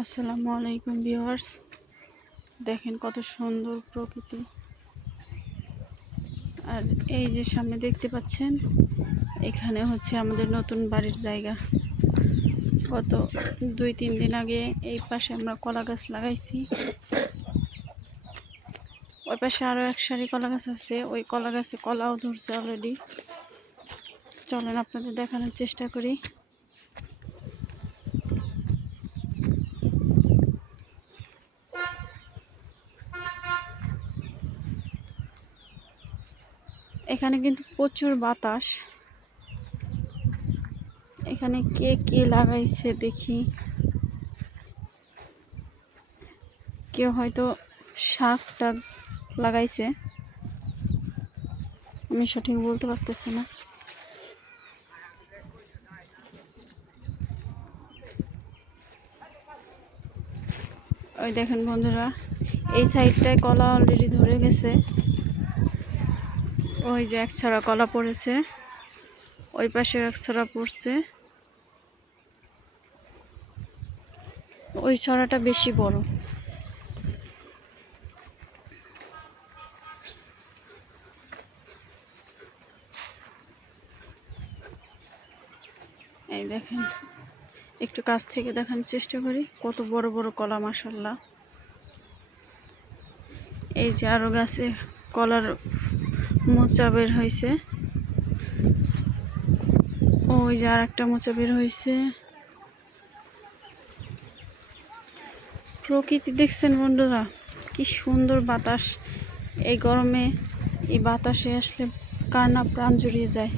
আসসালামু আলাইকুম ভিউয়ার্স, দেখেন কত সুন্দর প্রকৃতি। আর এই যে সামনে দেখতে পাচ্ছেন, এখানে হচ্ছে আমাদের নতুন বাড়ির জায়গা। গত 2-3 দিন আগে এই পাশে আমরা কলা গাছ লাগাইছি। ওই পাশে আরও এক সারি কলা গাছ আছে, ওই কলা গাছে কলাও ধরছে অলরেডি। চলেন আপনাদের দেখানোর চেষ্টা করি। এখানে কিন্তু প্রচুর বাতাস। এখানে কে কে লাগাইছে দেখি। কেউ হয়তো শাক টাক লাগাইছে, আমি সঠিক বলতে পারতেছি না। ওই দেখেন বন্ধুরা, এই সাইডটায় কলা অলরেডি ধরে গেছে। ওই যে এক ছড়া কলা পড়েছে, ওই পাশে এক ছড়া পড়ছে। ওই ছড়াটা বেশি বড়। এই দেখেন, একটু কাছ থেকে দেখানোর চেষ্টা করি, কত বড় বড় কলা, মাশাআল্লাহ। এই যে আরো গাছে কলার মোচা বের হয়েছে। ওই যে আর একটা মোচা বের হয়েছে। প্রকৃতি দেখছেন বন্ধুরা, কি সুন্দর বাতাস। এই গরমে এই বাতাসে আসলে কার না প্রাণ জুড়িয়ে যায়।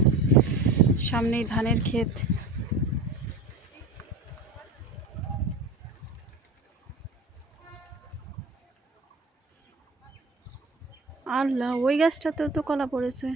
সামনেই ধানের ক্ষেত। আল্লাহ, ওই গাছটাতেও তো কলা পড়েছে।